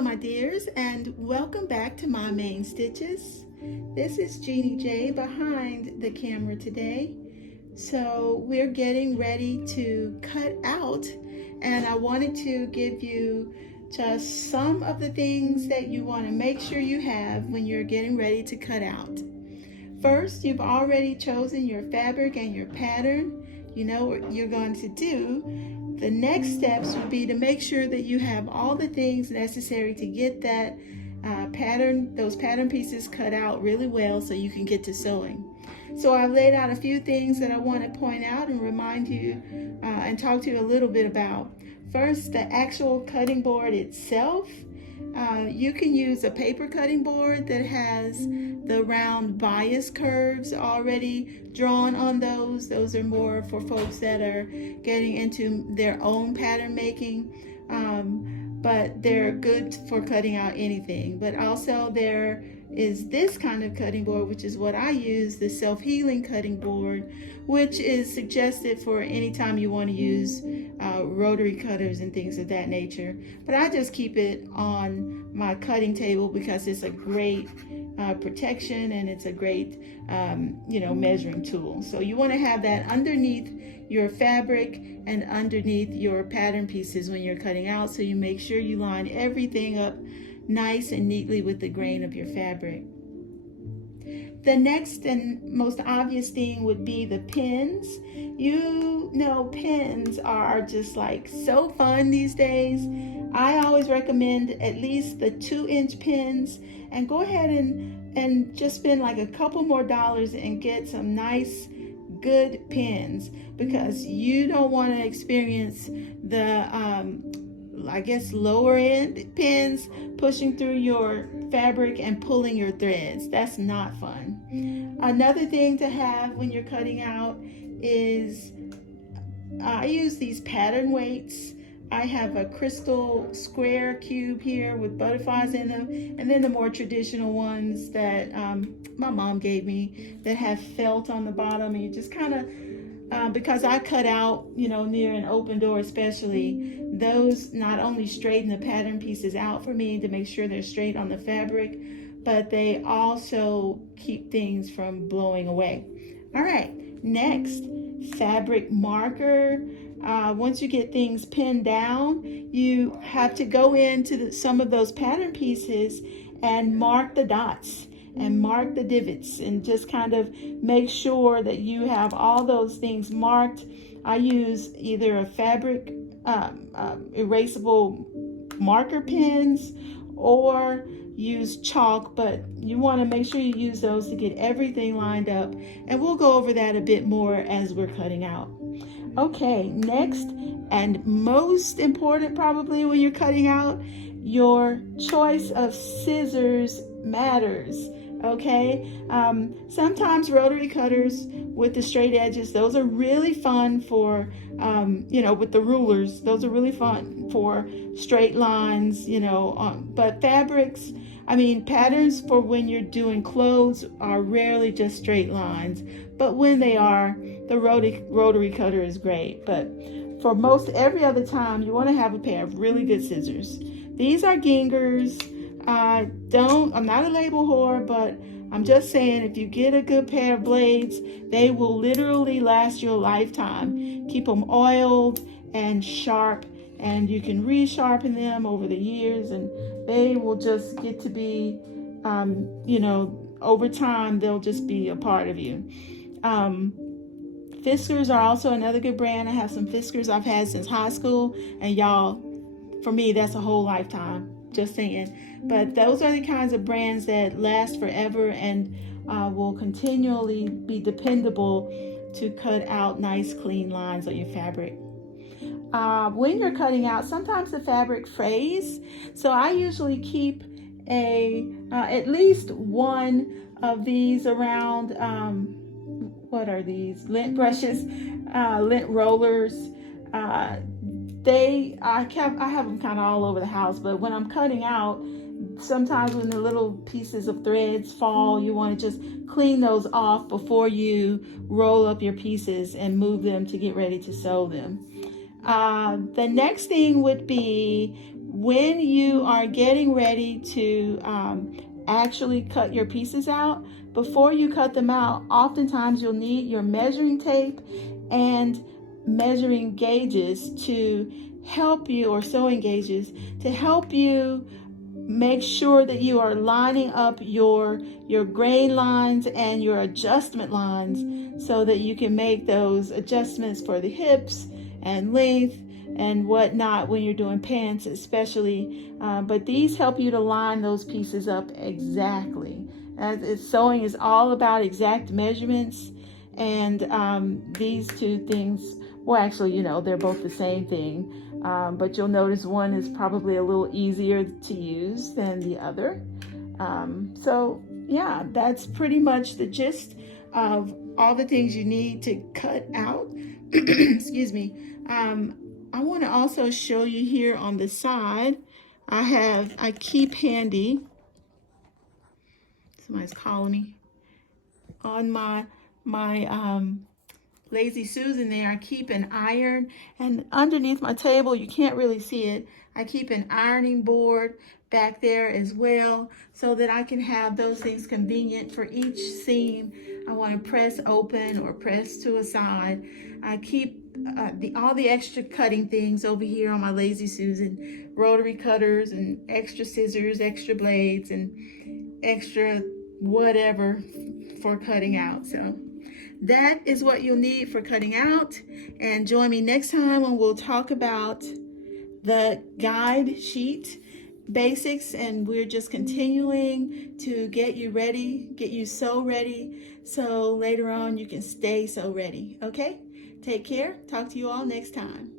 Hello my dears, and welcome back to My Main Stitches. This is Jeannie J behind the camera today. So we're getting ready to cut out, and I wanted to give you just some of the things that you want to make sure you have when you're getting ready to cut out. First, you've already chosen your fabric and your pattern. You know what you're going to do. The next steps would be to make sure that you have all the things necessary to get that those pattern pieces cut out really well so you can get to sewing. So I've laid out a few things that I want to point out and remind you and talk to you a little bit about. First, the actual cutting board itself. You can use a paper cutting board that has the round bias curves already drawn on those. Those are more for folks that are getting into their own pattern making, but they're good for cutting out anything. But also there is this kind of cutting board, which is what I use, the self-healing cutting board, which is suggested for any time you want to use rotary cutters and things of that nature. But I just keep it on my cutting table because it's a great protection, and it's a great measuring tool. So you want to have that underneath your fabric and underneath your pattern pieces when you're cutting out, so you make sure you line everything up nice and neatly with the grain of your fabric. The next and most obvious thing would be the pins. You know, pins are just like so fun these days. I always recommend at least the 2-inch pins, and go ahead and just spend like a couple more dollars and get some nice good pins, because you don't want to experience the lower end pins pushing through your fabric and pulling your threads. That's not fun. Another thing to have when you're cutting out is I use these pattern weights. I have a crystal square cube here with butterflies in them, and then the more traditional ones that my mom gave me that have felt on the bottom, and you just kind of because I cut out, near an open door especially, those not only straighten the pattern pieces out for me to make sure they're straight on the fabric, but they also keep things from blowing away. All right, next, fabric marker. Once you get things pinned down, you have to go into some of those pattern pieces and mark the dots and mark the divots, and just kind of make sure that you have all those things marked. I use either a fabric erasable marker pens or use chalk, but you want to make sure you use those to get everything lined up, and we'll go over that a bit more as we're cutting out. Okay, next and most important probably when you're cutting out, your choice of scissors matters. Okay, sometimes rotary cutters with the straight edges, those are really fun for with the rulers, those are really fun for straight lines, but patterns for when you're doing clothes are rarely just straight lines, but when they are, the rotary cutter is great. But for most every other time, you want to have a pair of really good scissors. These are Gingers. I'm not a label whore, but I'm just saying, if you get a good pair of blades, they will literally last you a lifetime. Keep them oiled and sharp, and you can resharpen them over the years, and they will just get to be, over time, they'll just be a part of you. Fiskars are also another good brand. I have some Fiskars I've had since high school, and y'all, for me, that's a whole lifetime. Just saying. But those are the kinds of brands that last forever and will continually be dependable to cut out nice clean lines on your fabric. When you're cutting out, sometimes the fabric frays, so I usually keep at least one of these around. What are these? Lint brushes, lint rollers. I have them kind of all over the house, but when I'm cutting out, sometimes when the little pieces of threads fall, you want to just clean those off before you roll up your pieces and move them to get ready to sew them. The next thing would be when you are getting ready to actually cut your pieces out, before you cut them out, oftentimes you'll need your measuring tape and measuring gauges to help you, or sewing gauges, to help you make sure that you are lining up your grain lines and your adjustment lines so that you can make those adjustments for the hips and length and whatnot when you're doing pants especially. But these help you to line those pieces up exactly. Sewing is all about exact measurements, and these two things, well, actually, they're both the same thing. But you'll notice one is probably a little easier to use than the other. So yeah, that's pretty much the gist of all the things you need to cut out. Excuse me. I want to also show you here on the side, I keep handy, somebody's calling me, on my Lazy Susan there, I keep an iron, and underneath my table, you can't really see it, I keep an ironing board back there as well, so that I can have those things convenient for each seam I want to press open or press to a side. I keep all the extra cutting things over here on my Lazy Susan, rotary cutters and extra scissors, extra blades, and extra whatever for cutting out. So that is what you'll need for cutting out. And join me next time when we'll talk about the guide sheet basics, and we're just continuing to get you ready, get you so ready, so later on you can stay so ready. Okay? Take care. Talk to you all next time.